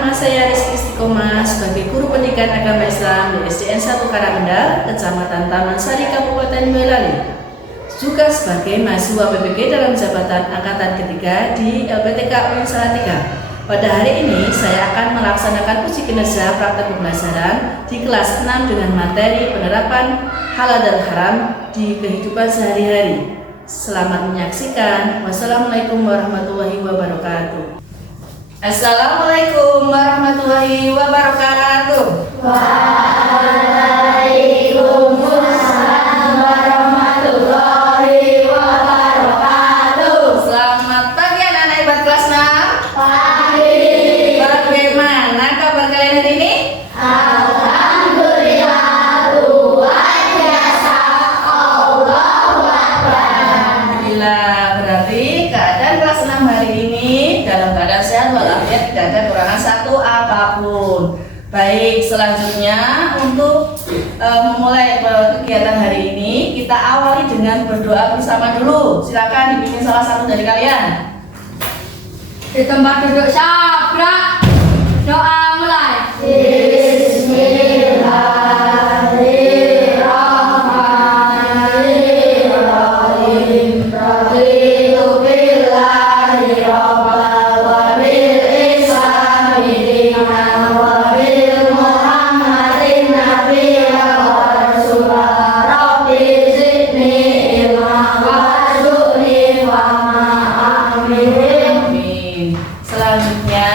Nama saya Rizky Istiqomah sebagai guru pendidikan agama Islam di SDN 1 Karanggendal, Kecamatan Taman Sari, Kabupaten Boyolali. Juga sebagai mahasiswa PPG dalam jabatan angkatan ketiga di LPTK UIN Salatiga. Pada hari ini saya akan melaksanakan uji kinerja praktek pembelajaran di kelas 6 dengan materi penerapan halal dan haram di kehidupan sehari-hari. Selamat menyaksikan. Wassalamualaikum warahmatullahi wabarakatuh. Assalamualaikum warahmatullahi wabarakatuh. Waalaikumsalam warahmatullahi wabarakatuh. Selamat pagi anak-anak hebat kelas 6. Pagi. Bagaimana kabar kalian hari ini? Alhamdulillah, luar biasa. Allahu Akbar. Alhamdulillah, berarti keadaan kelas 6 hari ini dalam keadaan sehat walafiat, tidak ada kekurangan satu apapun. Baik, selanjutnya untuk memulai kegiatan hari ini kita awali dengan berdoa bersama dulu. Silakan dipimpin salah satu dari kalian. Di tempat duduk sabrak. Doa mulai. Bismillahirrahmanirrahim. Raditu billahi rabbal wa bil islami dinan wa bil muhammadin nabiyyan wa rasulah. Rabbi zidni ilma warzuqni fahma. Amin. Amin. Selanjutnya,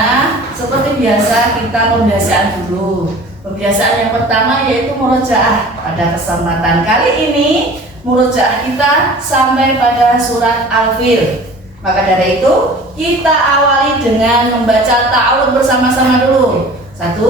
seperti biasa kita pembiasaan dulu. Pembiasaan yang pertama yaitu murojaah. Pada kesempatan kali ini murojaah kita sampai pada surat Al-Fil. Maka dari itu kita awali dengan membaca ta'awudz bersama-sama dulu. 1,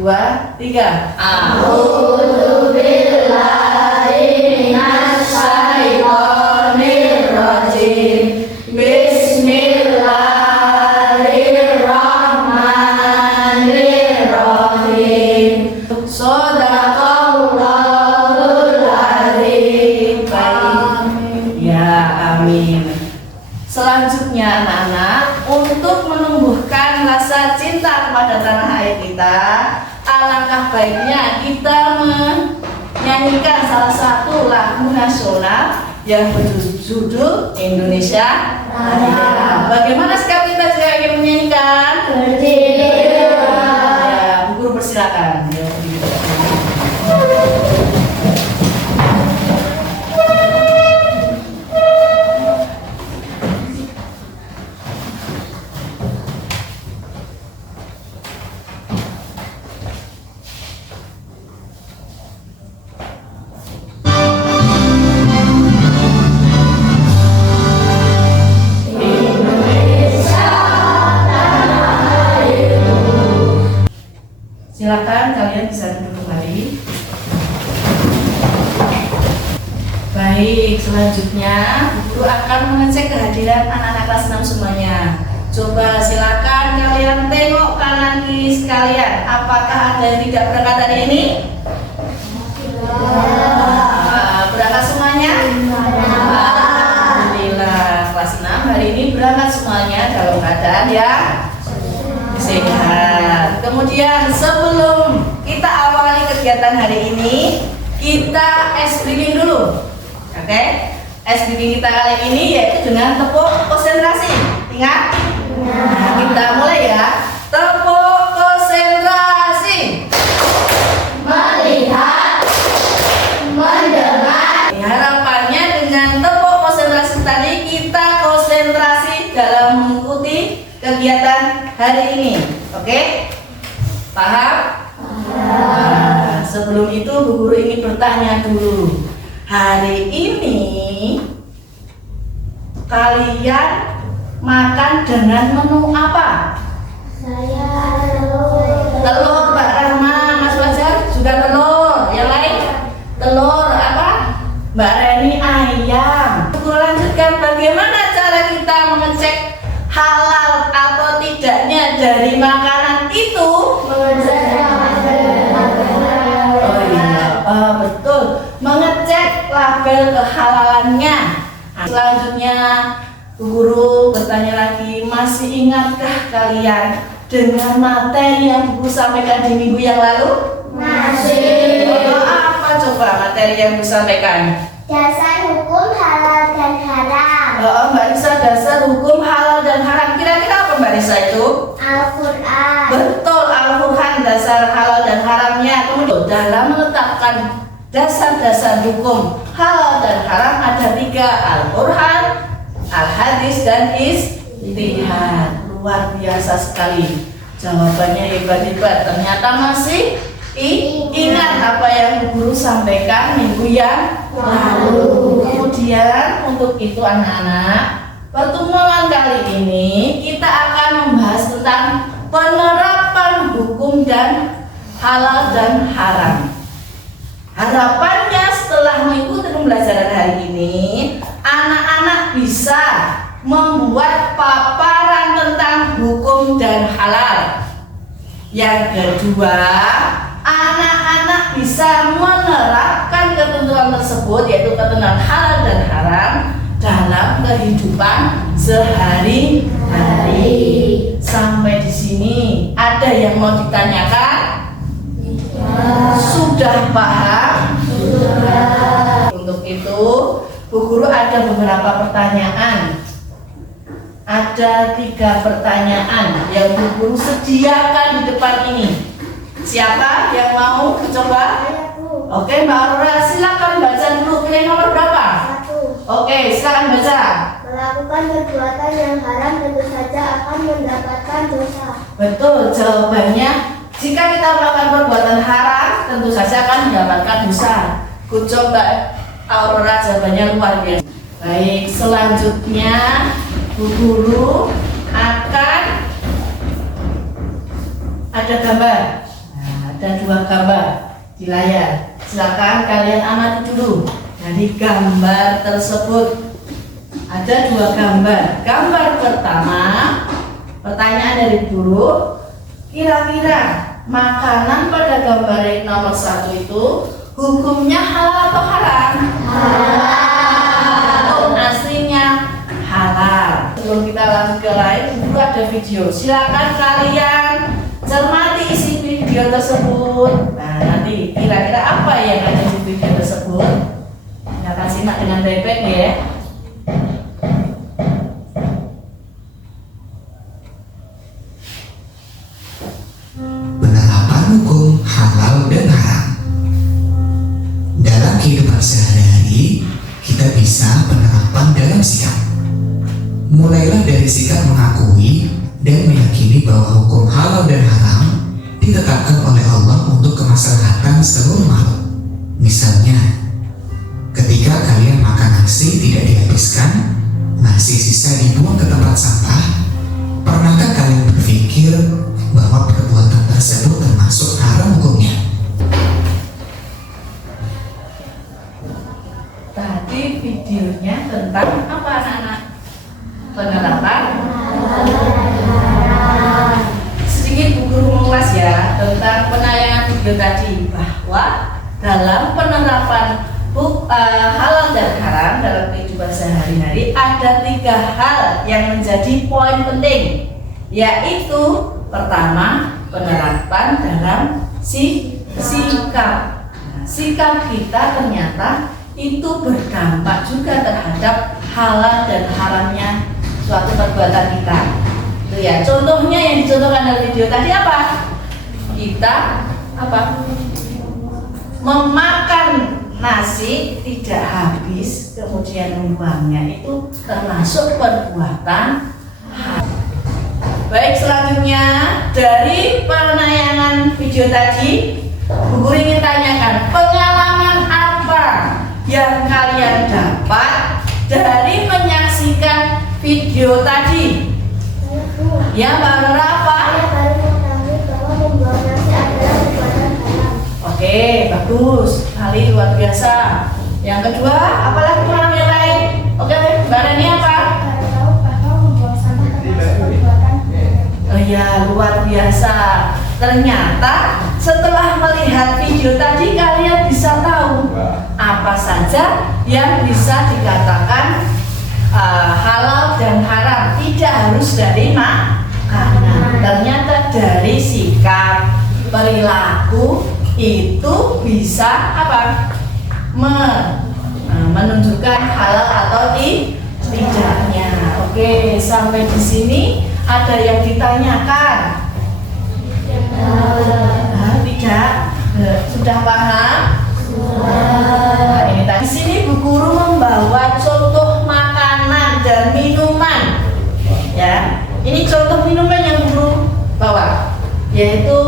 2, 3. A'udzu billahi minasy syaithanir rajim. Bismillahirrahmanirrahim. Shadaqallahul adzim. Ya, amin. Selanjutnya anak-anak, untuk menumbuhkan rasa cinta kepada tanah air kita, alangkah baiknya kita menyanyikan salah satu lagu nasional yang berjudul Indonesia Raya. Bagaimana sikap kita jika ingin menyanyikan? Berdiri. Ya, Bu Guru persilakan. Ya, silakan kalian bisa duduk kembali. Baik, selanjutnya Guru akan mengecek kehadiran anak-anak kelas 6 semuanya. Coba silakan kalian tengok kanan kiri sekalian. Apakah ada yang tidak berangkat hari ini? Berangkat semuanya? Alhamdulillah, kelas 6 hari ini berangkat semuanya dalam keadaan yang sehat. Kemudian sebelum kita awali kegiatan hari ini, kita ice breaking dulu. Oke? Ice breaking kita kali ini yaitu dengan tepuk konsentrasi. Ingat? Nah, kita mulai ya. Tepuk konsentrasi. Melihat, mendengar. Harapannya dengan tepuk konsentrasi tadi kita konsentrasi dalam mengikuti kegiatan hari ini. Oke? Paham? Nah, sebelum itu Bu Guru ingin bertanya dulu. Hari ini kalian makan dengan menu apa? Saya Telur, Pak Rahma, Mas Wajar juga telur. Yang lain? Telur apa? Mbak Reni ayam. Bu Guru lanjutkan, bagaimana cara kita mengecek halal atau tidaknya dari makanan itu? Betul, mengecek label kehalalannya. Selanjutnya Bu Guru bertanya lagi, masih ingatkah kalian dengan materi yang Ibu sampaikan di minggu yang lalu? Masih. Apa coba materi yang Ibu sampaikan? Dasar hukum halal dan haram. Mbak Risa, dasar hukum halal dan haram. Kira-kira apa Mbak Risa itu? Al-Quran. Betul, Al-Quran dasar halal dan haramnya. Kemudian dalam menetapkan dasar-dasar hukum halal dan haram ada 3, Al-Quran, Al-Hadis, dan Ijtihad. Luar biasa sekali. Jawabannya hebat-hebat. Ternyata masih ingat apa yang guru sampaikan minggu yang lalu. Kemudian untuk itu anak-anak, pertemuan kali ini kita akan membahas tentang penerapan hukum dan halal dan haram. Harapannya setelah mengikuti pembelajaran hari ini, anak-anak bisa membuat paparan tentang hukum dan halal. Yang kedua, anak-anak bisa menerapkan ketentuan tersebut, yaitu ketentuan halal dan haram dalam kehidupan sehari-hari. Sampai di sini ada yang mau ditanyakan? Sudah paham? Sudah. Untuk itu, Bu Guru ada beberapa pertanyaan. Ada 3 pertanyaan yang Bu Guru sediakan di depan ini. Siapa yang mau coba? Oke, Mbak Aurora, silakan baca dulu. Pilih nomor berapa? 1. Oke, silakan baca. Melakukan perbuatan yang haram tentu saja akan mendapatkan dosa. Betul, jawabannya jika kita melakukan perbuatan haram tentu saja akan mendapatkan dosa. Good job Mbak Aurora, jawabannya luar biasa. Baik, selanjutnya Bu Guru akan ada gambar. Nah, ada 2 gambar di layar. Silakan kalian amati dulu. Dari gambar tersebut ada 2 gambar. Gambar pertama, pertanyaan dari guru, kira-kira makanan pada gambar nomor 1 itu hukumnya halal atau haram? Halal. Aslinya halal. Sebelum kita lanjut ke lain, dulu ada video. Silakan kalian cermati isi video tersebut. Nah, nanti kira-kira apa yang ada di video tersebut? Silakan simak dengan baik-baik ya. Penerapan hukum halal dan haram. Dalam kehidupan sehari-hari, kita bisa penerapan dalam sikap. Mulailah dari sikap mengakui dan meyakini bahwa hukum halal dan haram ditetapkan oleh Allah untuk kemaslahatan seluruh makhluk. Misalnya, ketika kalian makan nasi tidak dihabiskan, nasi sisa dibuang ke tempat sampah, pernahkah kalian berpikir bahwa perbuatan tersebut termasuk haram hukumnya? Tadi videonya tentang apa anak-anak? Penerapan sedikit Bu Guru mengulas ya tentang penayangan video tadi, bahwa dalam penerapan halal dan haram dalam kehidupan sehari-hari ada 3 hal yang menjadi poin penting, yaitu pertama, penerapan dalam sikap. Nah, sikap kita ternyata itu berdampak juga terhadap halal dan haramnya suatu perbuatan kita. Itu ya, contohnya yang dicontohkan dalam video tadi apa? Kita memakan nasi tidak habis kemudian membuangnya, itu termasuk perbuatan haram. Baik, selanjutnya dari penayangan video tadi, Bu Guru ingin tanyakan pengalaman apa yang kalian dapat dari menyaksikan video tadi? Ya, Mbak Aurora, apa? Saya baru mengetahui bahwa membuang nasi adalah perbuatan haram. Oke, bagus sekali, luar biasa. Yang kedua, apalagi pengalaman yang lain? Oke, Mbak Rani apa? Baru tahu bahwa membuang sampah termasuk perbuatan haram. Oh ya, luar biasa. Ternyata setelah melihat video tadi kalian bisa tahu apa saja yang bisa dikatakan halal dan haram. Tidak harus dari kanan. Ternyata dari sikap perilaku itu bisa apa? Menunjukkan halal atau tidaknya. Oke, sampai di sini ada yang ditanyakan? Tidak. Sudah paham? Nah, ini tadi di sini Bu Guru membawa contoh makanan dan minuman. Ya, ini contoh minuman yang Bu Guru bawa, yaitu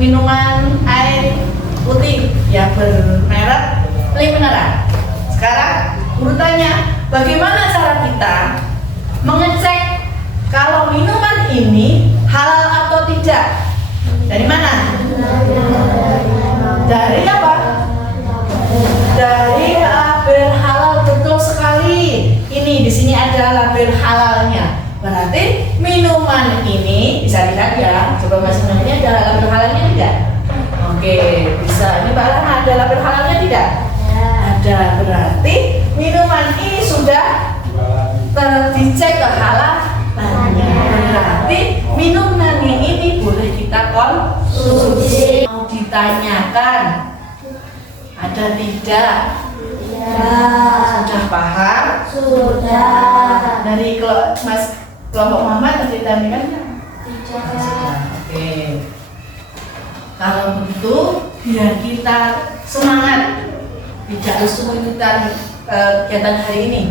minuman air putih yang bermerek Limonera. Sekarang Guru tanya, bagaimana cara kita mengecek kalau minuman ini halal atau tidak? Dari mana? Dari apa? Dari label halal, betul sekali. Ini di sini ada label halalnya. Berarti minuman ini bisa dilihat ya. Coba Mas ini ada label halalnya tidak? Oke, bisa. Ini barang ada label halalnya tidak? Ada. Berarti minuman ini sudah dicek ke halalnya. Berarti minumannya ini boleh kita konsumsi. Mau ditanyakan, ada tidak? Sudah paham? Sudah. Dari kelompok Muhammad tadi ditanyakan? Oke. Kalau begitu, biar kita semangat, tidak harus mengikuti kegiatan hari ini.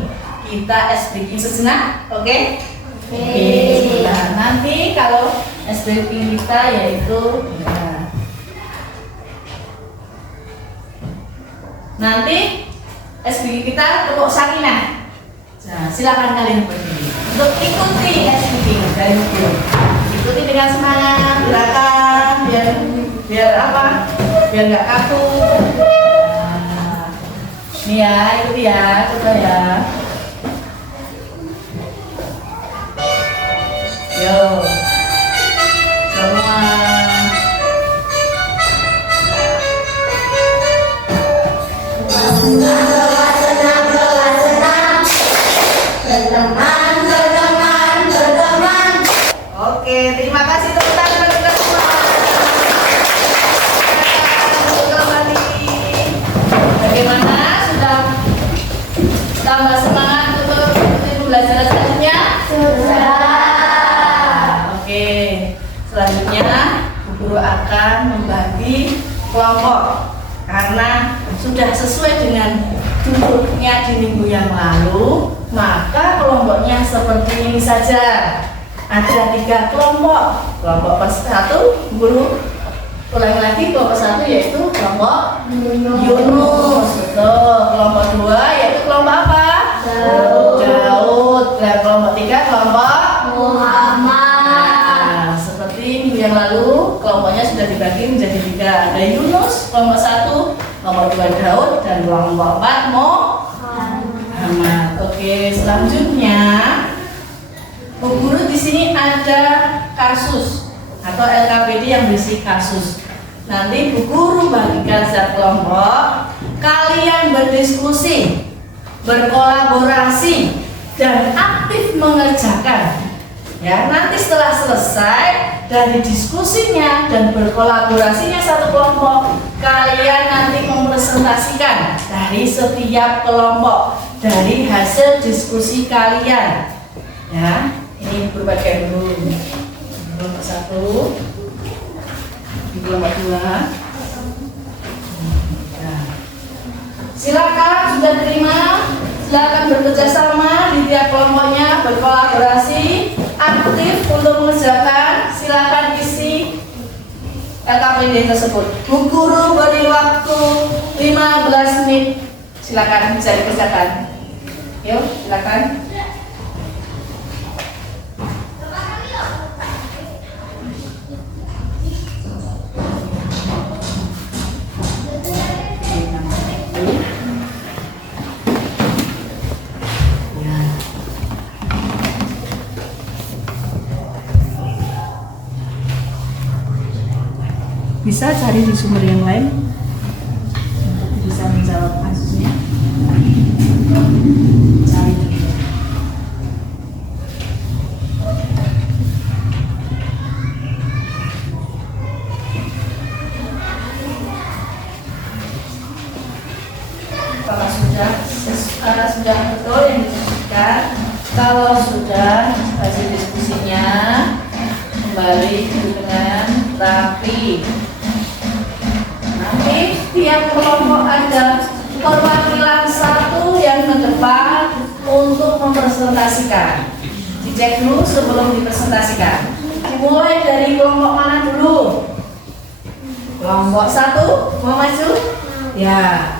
Kita SBQ sejenak, oke? Oke. Nah, nanti kalau SBQ kita yaitu ya, nanti SBQ kita tepuk sakinah. Nah, silakan kalian berdiri untuk ikuti SBQ dari guru. Ikuti dengan semangat, gerakan biar apa? Biar nggak kaku. Nah, ini ya, ikuti ya, coba ya. Yo, semua. Oke, terima kasih tepuk tangan bagi kita semua. Kembali. Bagaimana? Sudah tambah semangat untuk pembelajaran selanjutnya? Oke, selanjutnya Bu Guru akan membagi kelompok karena sudah sesuai dengan duduknya di minggu yang lalu, maka kelompoknya seperti ini saja. Ada 3 kelompok. Kelompok satu, Guru ulangi lagi, kelompok 1 yaitu kelompok Yunus. Betul. Kelompok 2 yaitu kelompok apa? Daud. Dan kelompok 3 kelompok Muhammad. Nah, seperti minggu yang lalu, kelompoknya sudah dibagi menjadi 3. Ada Yunus, kelompok 1, kelompok 2 Daud, dan kelompok 4 Muhammad. Oke, selanjutnya Bu Guru di sini ada kasus atau LKPD yang berisi kasus. Nanti Bu Guru bagikan setiap kelompok, kalian berdiskusi, berkolaborasi, dan aktif mengerjakan. Ya, nanti setelah selesai dari diskusinya dan berkolaborasinya satu kelompok, kalian nanti mempresentasikan dari setiap kelompok dari hasil diskusi kalian. Ya, ini berbagai dulu. Kelompok 1, di kelompok 2. Nah, silakan sudah terima. Silakan bekerja sama di tiap kelompoknya, berkolaborasi, aktif untuk mengerjakan. Silakan isi LKPD tersebut. Bu Guru beri waktu 15 menit. Silakan bisa dikerjakan. Yuk, silakan. Bisa cari di sumber yang lain untuk bisa menjawab kasusnya. Cari. Apakah sudah betul yang diskusikan? Kalau sudah, hasil diskusinya kembali dengan rapi. Nanti tiap kelompok ada perwakilan satu yang ke depan untuk mempresentasikan. Dicek dulu sebelum dipresentasikan. Dimulai dari kelompok mana dulu? Kelompok satu mau maju? Ya,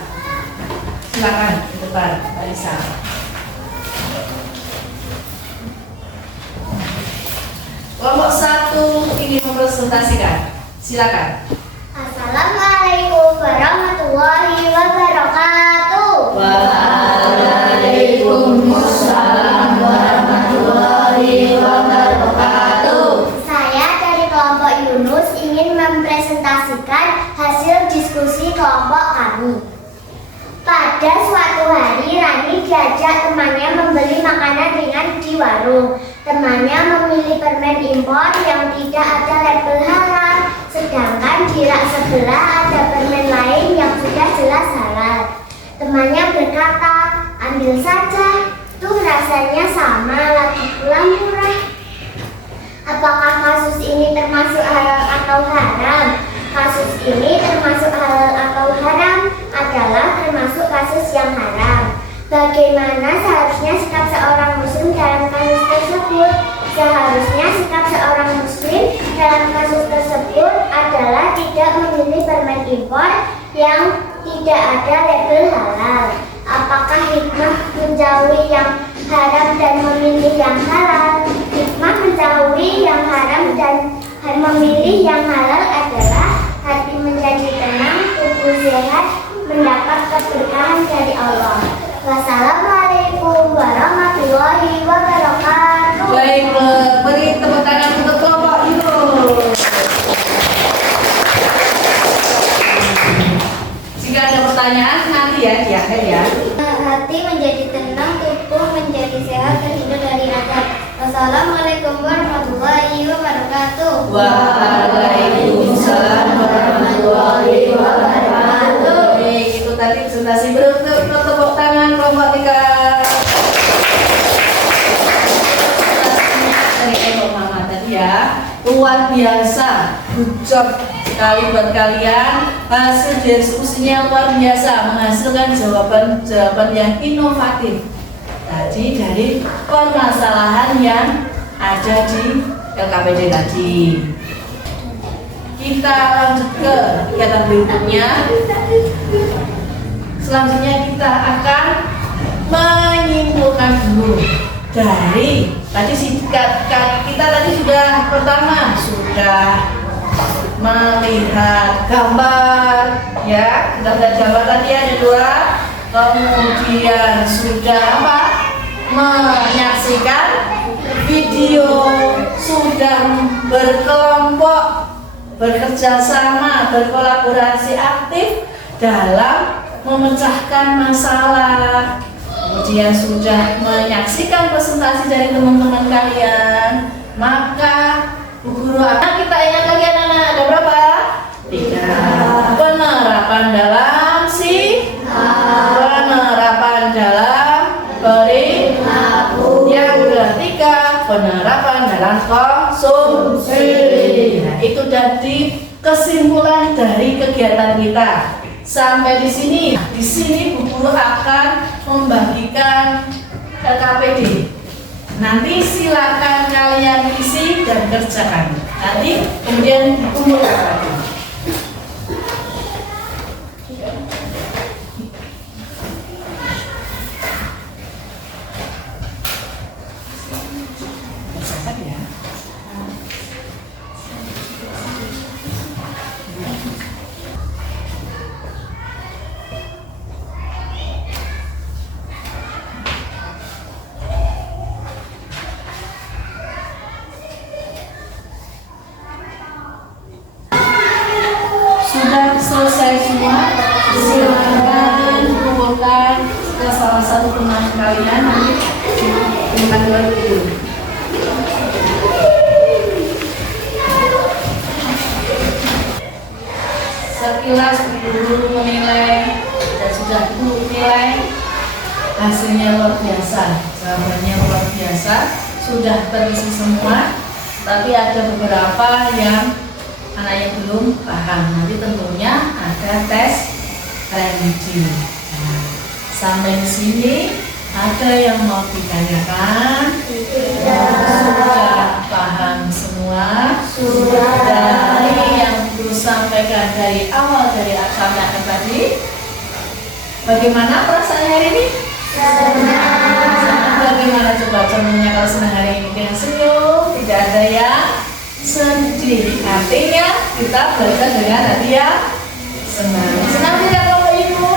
silakan di depan, Mbak Lisa. Kelompok satu ingin mempresentasikan. Silakan. Assalamualaikum warahmatullahi wabarakatuh. Waalaikumsalam warahmatullahi wabarakatuh. Saya dari kelompok Yunus ingin mempresentasikan hasil diskusi kelompok kami. Pada suatu hari Rani diajak temannya membeli makanan ringan di warung. Temannya memilih permen impor yang tidak ada label halal, sedangkan di rak sebelah ada permen lain yang sudah jelas halal. Temannya berkata, ambil saja, tuh rasanya sama, lagi pula murah. Apakah kasus ini termasuk halal atau haram? Kasus ini termasuk halal atau haram adalah termasuk kasus yang haram. Bagaimana seharusnya sikap seorang muslim dalam kasus tersebut? Seharusnya sikap seorang muslim dalam kasus tersebut adalah tidak memilih permen impor yang tidak ada label halal. Apakah hikmah menjauhi yang haram dan memilih yang halal? Hikmah menjauhi yang haram dan memilih yang halal adalah hati menjadi tenang, tubuh sehat, mendapat keberkahan dari Allah. Wassalamualaikum warahmatullahi wabarakatuh. Baik, beri tepuk tangan untuk kelompok Yunus. Jika ada pertanyaan nanti ya di akhir ya. Hati menjadi tenang, tubuh menjadi sehat, terhindar dari azab. Wassalamualaikum warahmatullahi wabarakatuh. Waalaikumsalam warahmatullahi wabarakatuh. Baik, itu tadi presentasi. Berikut tepuk tangan kelompok 3. Dari kelompok Mama tadi ya. Luar biasa. Good job sekali buat kalian. Hasil diskusinya luar biasa, menghasilkan jawaban-jawaban yang inovatif. Tadi dari permasalahan yang ada di LKPD tadi. Kita lanjut ke kegiatan berikutnya. Selanjutnya kita akan menyimpulkan dulu dari tadi kita tadi sudah pertama sudah melihat gambar ya, sudah melihat gambar tadi ada 2, kemudian sudah menyaksikan video, sudah berkelompok, bekerja sama, berkolaborasi aktif dalam memecahkan masalah. Kemudian sudah menyaksikan presentasi dari teman-teman kalian. Maka Bu Guru kita ingat lagi anak-anak, ada berapa? 3. Penerapan dalam penerapan dalam perilaku. Yang ketiga, penerapan dalam konsumsi. Nah, itu jadi kesimpulan dari kegiatan kita. Sampai di sini. Di sini Bu Guru akan membagikan LKPD. Nanti silakan kalian isi dan kerjakan. Nanti kemudian dikumpulkan lagi. Selesai semua, silakan kumpulkan ke salah satu teman kalian di manual itu. Sekilas guru menilai dan sudah nilai hasilnya luar biasa, jawabannya luar biasa, sudah terisi semua, tapi ada beberapa yang anak yang belum paham. Nanti tentunya ada tes remedi. Nah, sampai di sini ada yang mau ditanyakan? Sudah paham semua? Sudah. Dari yang Guru sampaikan dari awal dari aksamanya tadi, bagaimana perasaan hari ini? Senang. Bagaimana coba contohnya kalau senang hari ini? Dengan senyum, tidak ada yang sedih. Artinya kita belajar dengan hati yang senang. Senang tidak Bapak Ibu?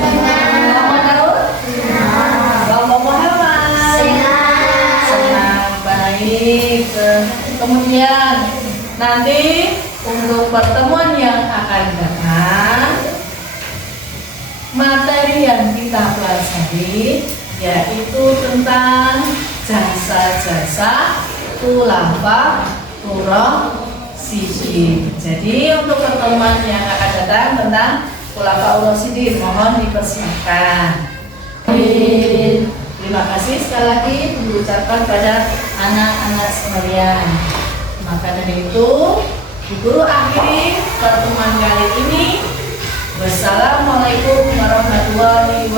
Selamat tahun? Kelompok Muhammad? Senang. Baik. Kemudian nanti untuk pertemuan yang akan datang, materi yang kita pelajari yaitu tentang jasa-jasa khulafa Ar-Rasyidin. Jadi untuk pertemuan yang akan datang tentang khulafa Ar-Rasyidin mohon dipersiapkan. Terima kasih sekali lagi diucapkan pada anak-anak sekalian. Maka dari itu Guru akhiri pertemuan kali ini. Wassalamualaikum warahmatullahi wabarakatuh.